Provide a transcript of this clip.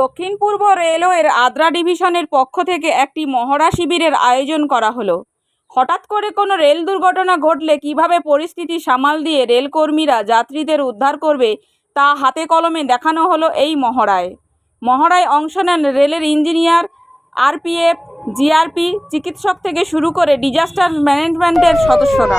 দক্ষিণ পূর্ব রেলওয়ের আদ্রা ডিভিশনের পক্ষ থেকে একটি মহড়া শিবিরের আয়োজন করা হলো। হঠাৎ করে কোনো রেল দুর্ঘটনা ঘটলে কীভাবে পরিস্থিতি সামাল দিয়ে রেলকর্মীরা যাত্রীদের উদ্ধার করবে তা হাতে কলমে দেখানো হলো এই মহড়ায়। মহড়ায় অংশ নেন রেলের ইঞ্জিনিয়ার, আরপিএফ, জিআরপি, চিকিৎসক থেকে শুরু করে ডিজাস্টার ম্যানেজমেন্টের সদস্যরা।